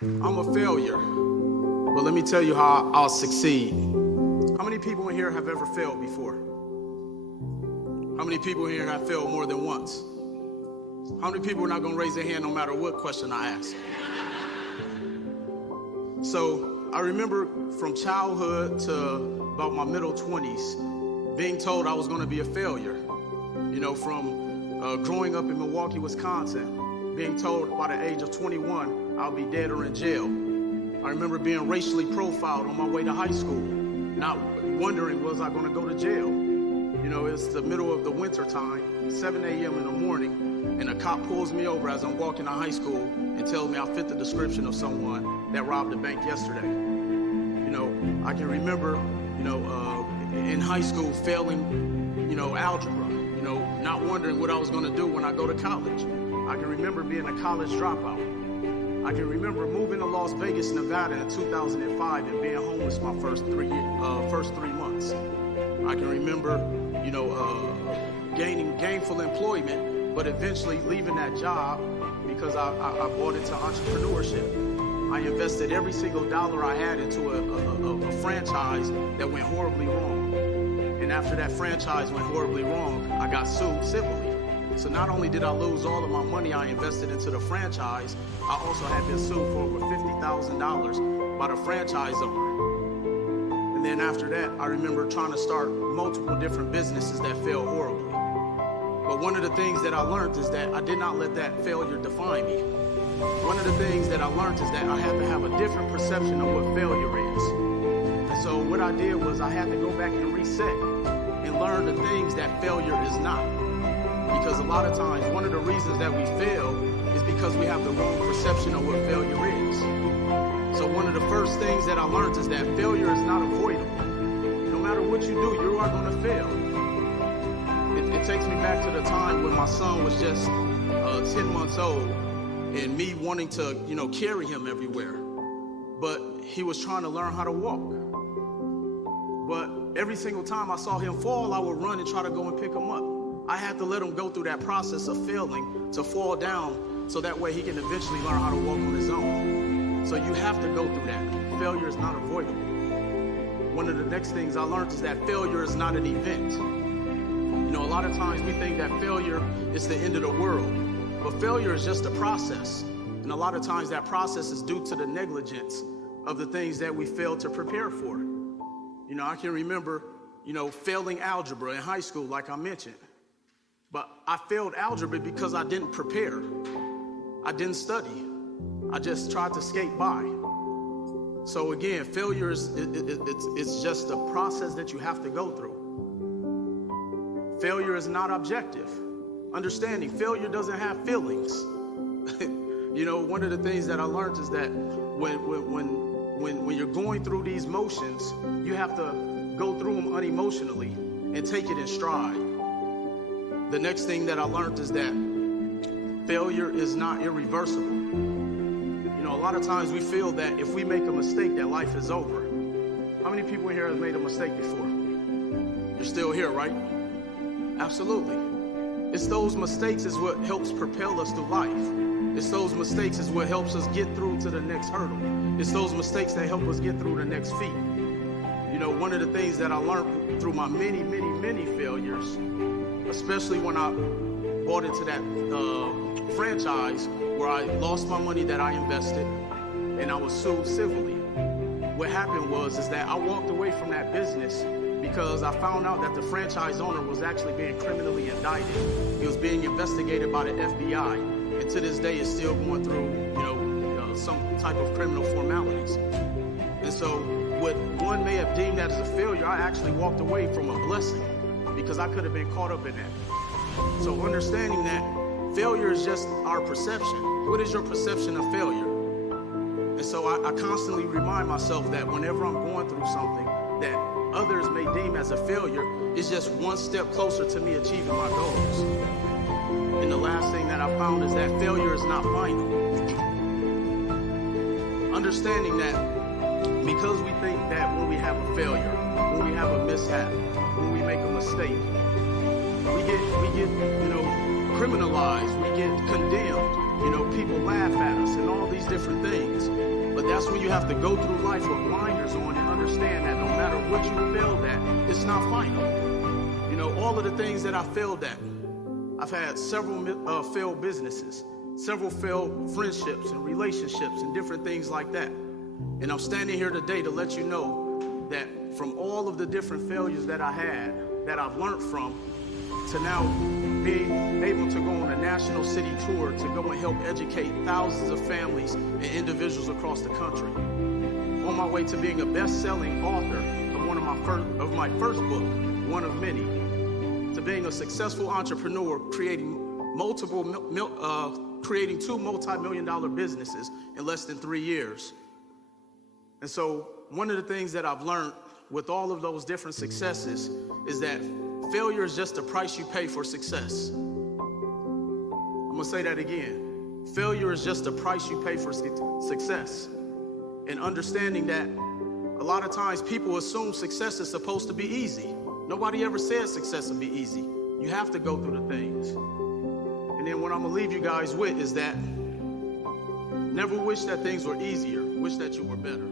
I'm a failure, but let me tell you how I'll succeed. How many people in here have ever failed before? How many people in here have failed more than once? How many people are not going to raise their hand no matter what question I ask? So I remember from childhood to about my middle 20s being told I was going to be a failure. You know, from growing up in Milwaukee, Wisconsin, being told by the age of 21 I'll be dead or in jail. I remember being racially profiled on my way to high school, not wondering was I going to go to jail. You know, it's the middle of the winter time, 7 a.m. in the morning, and a cop pulls me over as I'm walking to high school and tells me I fit the description of someone that robbed a bank yesterday. You know, I can remember, in high school failing, algebra, not wondering what I was going to do when I go to college. I can remember being a college dropout. I can remember moving to Las Vegas, Nevada in 2005 and being homeless my first 3 months. I can remember, gaining gainful employment, but eventually leaving that job because I bought into entrepreneurship. I invested every single dollar I had into a franchise that went horribly wrong. And after that franchise went horribly wrong, I got sued civilly. So not only did I lose all of my money I invested into the franchise, I also had been sued for over $50,000 by the franchise owner. And then after that, I remember trying to start multiple different businesses that failed horribly. But one of the things that I learned is that I did not let that failure define me. One of the things that I learned is that I had to have a different perception of what failure is. And so what I did was I had to go back and reset and learn the things that failure is not. Because a lot of times, one of the reasons that we fail is because we have the wrong perception of what failure is. So one of the first things that I learned is that failure is not avoidable. No matter what you do, you are going to fail. It takes me back to the time when my son was just 10 months old and me wanting to, carry him everywhere. But he was trying to learn how to walk. But every single time I saw him fall, I would run and try to go and pick him up. I had to let him go through that process of failing to fall down so that way he can eventually learn how to walk on his own. So you have to go through that. Failure is not avoidable. One of the next things I learned is that failure is not an event. A lot of times we think that failure is the end of the world, but failure is just a process. And a lot of times that process is due to the negligence of the things that we failed to prepare for. I can remember, failing algebra in high school, like I mentioned. But I failed algebra because I didn't prepare. I didn't study. I just tried to skate by. So again, failure is it's just a process that you have to go through. Failure is not objective. Understanding, failure doesn't have feelings. One of the things that I learned is that when you're going through these motions, you have to go through them unemotionally and take it in stride. The next thing that I learned is that failure is not irreversible. A lot of times we feel that if we make a mistake, that life is over. How many people in here have made a mistake before? You're still here, right? Absolutely. It's those mistakes is what helps propel us through life. It's those mistakes is what helps us get through to the next hurdle. It's those mistakes that help us get through the next feat. One of the things that I learned through my many, many, many failures, especially when I bought into that franchise where I lost my money that I invested and I was sued civilly. What happened was that I walked away from that business because I found out that the franchise owner was actually being criminally indicted. He was being investigated by the FBI, and to this day is still going through, some type of criminal formalities. And so what one may have deemed that as a failure, I actually walked away from a blessing because I could have been caught up in that. So understanding that failure is just our perception. What is your perception of failure? And so I constantly remind myself that whenever I'm going through something that others may deem as a failure, it's just one step closer to me achieving my goals. And the last thing that I found is that failure is not final. Understanding that because we think that when we have a failure, when we have a mishap, when we make a mistake, we get criminalized, we get condemned, people laugh at us and all these different things. that's when you have to go through life with blinders on and understand that no matter what you failed at, it's not final. You know, all of the things that I failed at, I've had several failed businesses, several failed friendships and relationships and different things like that. And I'm standing here today to let you know that from all of the different failures that I had, that I've learned from, to now being able to go on a national city tour to go and help educate thousands of families and individuals across the country. On my way to being a best-selling author of my first book, one of many, to being a successful entrepreneur, creating two multi-million-dollar businesses in less than 3 years. And so one of the things that I've learned with all of those different successes is that failure is just the price you pay for success. I'm gonna say that again. Failure is just the price you pay for success. And understanding that a lot of times people assume success is supposed to be easy. Nobody ever says success will be easy. You have to go through the things. And then what I'm gonna leave you guys with is that never wish that things were easier, wish that you were better.